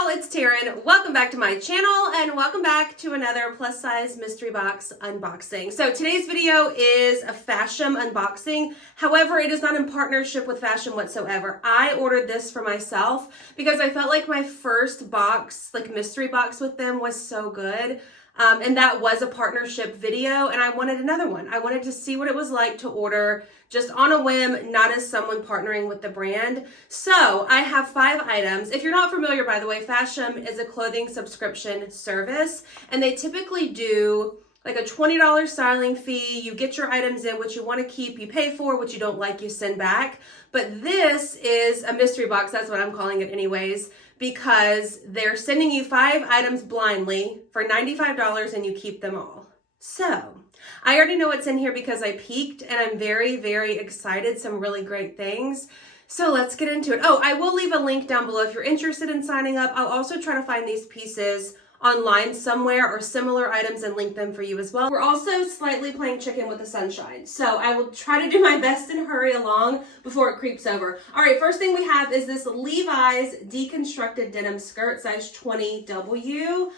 y'all, it's Taryn. Welcome back to my channel and welcome back to another plus size mystery box unboxing. So today's video is a Fashom unboxing. However, it is not in partnership with Fashom whatsoever. I ordered this for myself because I felt like my first box, like mystery box with them, was so good. And that was a partnership video and I wanted another one. I wanted to see what it was like to order just on a whim, not as someone partnering with the brand. So I have 5 items. If you're not familiar, by the way, Fashom is a clothing subscription service and they typically do like a $20 styling fee. You get your items in, what you want to keep, you pay for, what you don't like, you send back. But this is a mystery box, that's what I'm calling it anyways, because they're sending you 5 items blindly for $95 and you keep them all. So I already know what's in here because I peeked and I'm very, very excited. Some really great things. So let's get into it. Oh, I will leave a link down below if you're interested in signing up. I'll also try to find these pieces online somewhere or similar items and link them for you as well. We're also slightly playing chicken with the sunshine. So I will try to do my best and hurry along before it creeps over. All right, first thing we have is this Levi's deconstructed denim skirt, size 20W.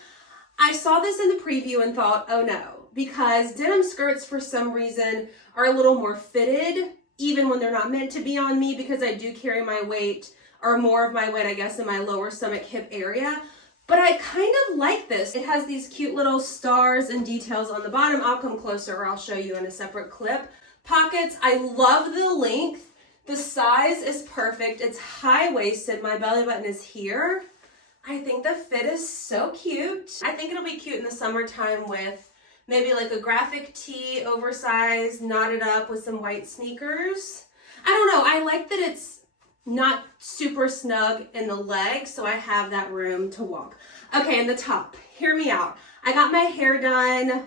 I saw this in the preview and thought, oh no, because denim skirts for some reason are a little more fitted, even when they're not meant to be on me, because I do carry my weight, or more of my weight, I guess, in my lower stomach hip area. But I kind of like this. It has these cute little stars and details on the bottom. I'll come closer or I'll show you in a separate clip. Pockets, I love the length. The size is perfect. It's high-waisted. My belly button is here. I think the fit is so cute. I think it'll be cute in the summertime with maybe like a graphic tee, oversized, knotted up with some white sneakers. I don't know. I like that it's not super snug in the leg, so I have that room to walk. Okay, and the top, hear me out. I got my hair done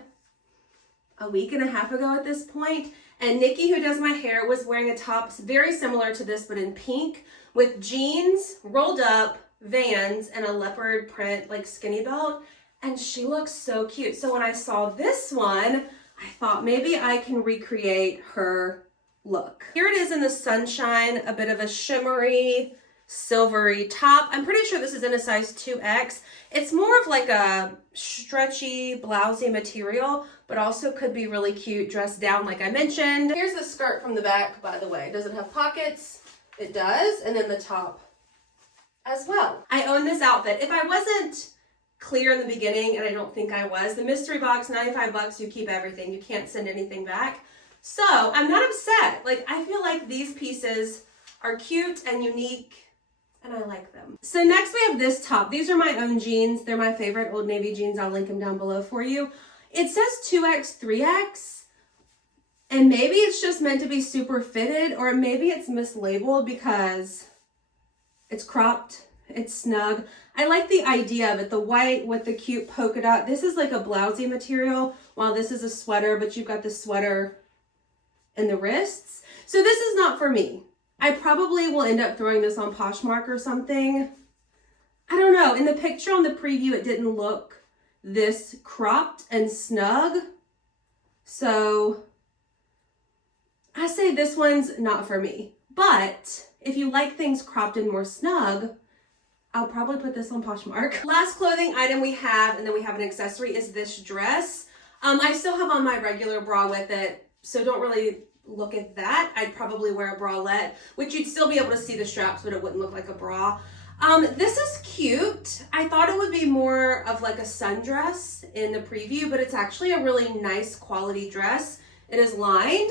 a week and a half ago at this point, and Nikki, who does my hair, was wearing a top very similar to this, but in pink, with jeans, rolled up, Vans, and a leopard print, like skinny belt, and she looks so cute. So when I saw this one, I thought maybe I can recreate her look. Here it is in the sunshine, a bit of a shimmery, silvery top. I'm pretty sure this is in a size 2X. It's more of like a stretchy, blousy material, but also could be really cute dressed down like I mentioned. Here's the skirt from the back, by the way. Does it have pockets? It does. And then the top as well. I own this outfit. If I wasn't clear in the beginning, and I don't think I was, the mystery box, 95 bucks, you keep everything. You can't send anything back. So I'm not upset. Like, I feel like these pieces are cute and unique and I like them. So next we have this top. These are my own jeans. They're my favorite Old Navy jeans. I'll link them down below for you. It says 2X, 3X, and maybe it's just meant to be super fitted, or maybe it's mislabeled because it's cropped, it's snug. I like the idea of it, the white with the cute polka dot. This is like a blousy material, while this is a sweater, but you've got the sweater in the wrists. So this is not for me. I probably will end up throwing this on Poshmark or something. I don't know. In the picture on the preview, it didn't look this cropped and snug. So I say this one's not for me. But if you like things cropped and more snug, I'll probably put this on Poshmark. Last clothing item we have, and then we have an accessory, is this dress. I still have on my regular bra with it, so don't really look at that. I'd probably wear a bralette, which you'd still be able to see the straps, but it wouldn't look like a bra. This is cute. I thought it would be more of like a sundress in the preview, but it's actually a really nice quality dress. It is lined,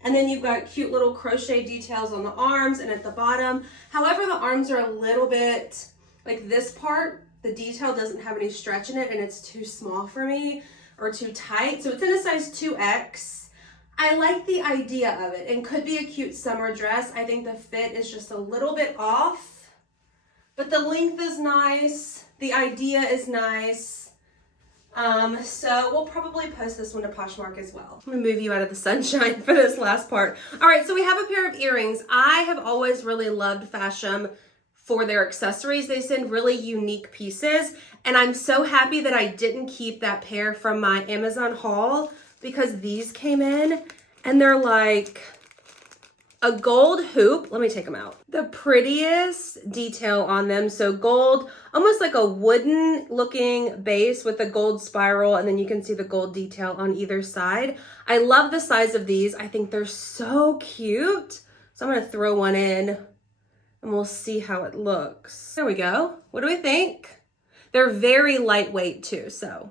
and then you've got cute little crochet details on the arms and at the bottom. However, the arms are a little bit, like this part, the detail doesn't have any stretch in it and it's too small for me, or too tight. So it's in a size 2X. I like the idea of it and could be a cute summer dress. I think the fit is just a little bit off, but the length is nice. The idea is nice. So we'll probably post this one to Poshmark as well. I'm gonna move you out of the sunshine for this last part. All right, so we have a pair of earrings. I have always really loved Fashom for their accessories. They send really unique pieces, and I'm so happy that I didn't keep that pair from my Amazon haul, because these came in and they're like a gold hoop. Let me take them out. The prettiest detail on them. So gold, almost like a wooden looking base with a gold spiral, and then you can see the gold detail on either side. I love the size of these. I think they're so cute. So I'm gonna throw one in and we'll see how it looks. There we go. What do we think? They're very lightweight too, so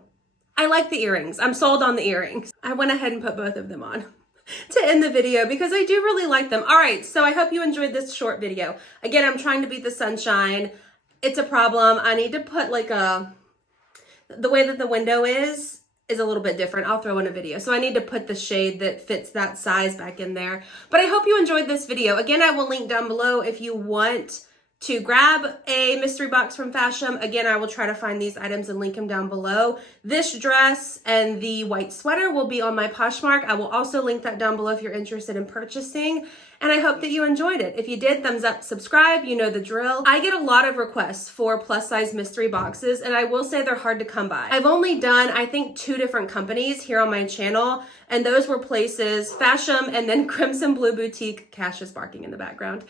I like the earrings. I'm sold on the earrings. I went ahead and put both of them on to end the video because I do really like them. All right, so I hope you enjoyed this short video. Again, I'm trying to beat the sunshine. It's a problem. I need to put like the way that the window is a little bit different. I'll throw in a video. So I need to put the shade that fits that size back in there. But I hope you enjoyed this video. Again, I will link down below if you want to grab a mystery box from Fashom. Again, I will try to find these items and link them down below. This dress and the white sweater will be on my Poshmark. I will also link that down below if you're interested in purchasing. And I hope that you enjoyed it. If you did, thumbs up, subscribe, you know the drill. I get a lot of requests for plus size mystery boxes, and I will say they're hard to come by. I've only done, I think, 2 different companies here on my channel, and those were places, Fashom and then Crimson Blue Boutique. Cash is barking in the background.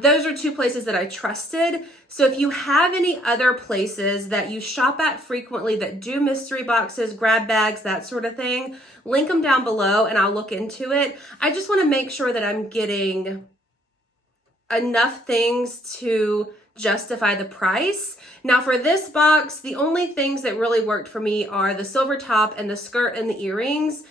Those are 2 places that I trusted. So if you have any other places that you shop at frequently that do mystery boxes, grab bags, that sort of thing, link them down below and I'll look into it. I just want to make sure that I'm getting enough things to justify the price. Now for this box, the only things that really worked for me are the silver top and the skirt and the earrings.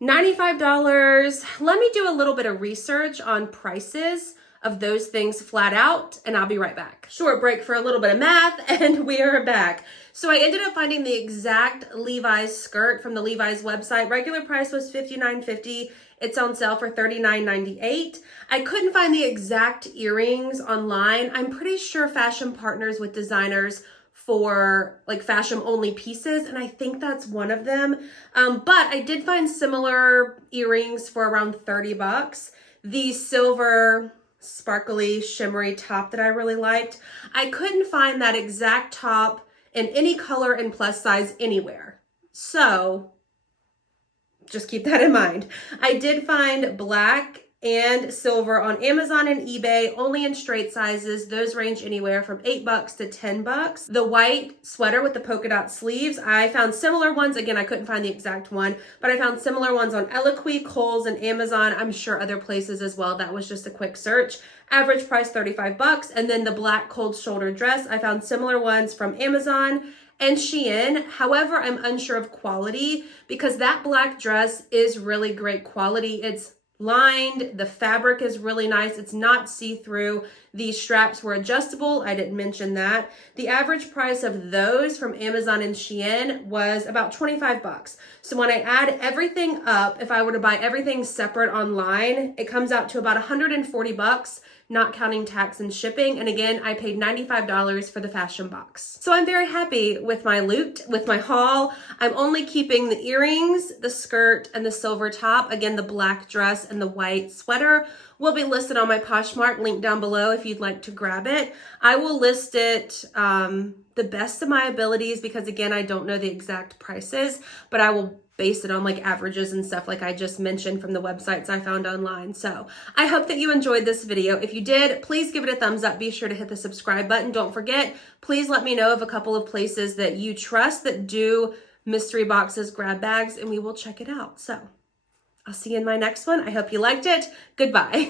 $95. Let me do a little bit of research on prices of those things flat out, and I'll be right back. Short break for a little bit of math, and we are back. So I ended up finding the exact Levi's skirt from the Levi's website. Regular price was $59.50. It's on sale for $39.98. I couldn't find the exact earrings online. I'm pretty sure Fashom partners with designers for like Fashom only pieces, and I think that's one of them. But I did find similar earrings for around $30. The silver sparkly shimmery top that I really liked. I couldn't find that exact top in any color and plus size anywhere. So just keep that in mind. I did find black and silver on Amazon and eBay, only in straight sizes. Those range anywhere from $8 to $10. The white sweater with the polka dot sleeves, I found similar ones. Again, I couldn't find the exact one, but I found similar ones on Eloquii, Kohl's, and Amazon. I'm sure other places as well. That was just a quick search. Average price $35. And then the black cold shoulder dress, I found similar ones from Amazon and Shein. However, I'm unsure of quality because that black dress is really great quality. It's lined, the fabric is really nice, it's not see-through. The straps were adjustable, I didn't mention that. The average price of those from Amazon and Shein was about $25. So when I add everything up, if I were to buy everything separate online, it comes out to about $140, not counting tax and shipping. And again, I paid $95 for the Fashom box. So I'm very happy with my loot, with my haul. I'm only keeping the earrings, the skirt, and the silver top. Again, the black dress and the white sweater will be listed on my Poshmark, link down below if you'd like to grab it. I will list it the best of my abilities because again, I don't know the exact prices, but I will base it on like averages and stuff like I just mentioned from the websites I found online. So I hope that you enjoyed this video. If you did, please give it a thumbs up. Be sure to hit the subscribe button. Don't forget, please let me know of a couple of places that you trust that do mystery boxes, grab bags, and we will check it out. So I'll see you in my next one. I hope you liked it. Goodbye.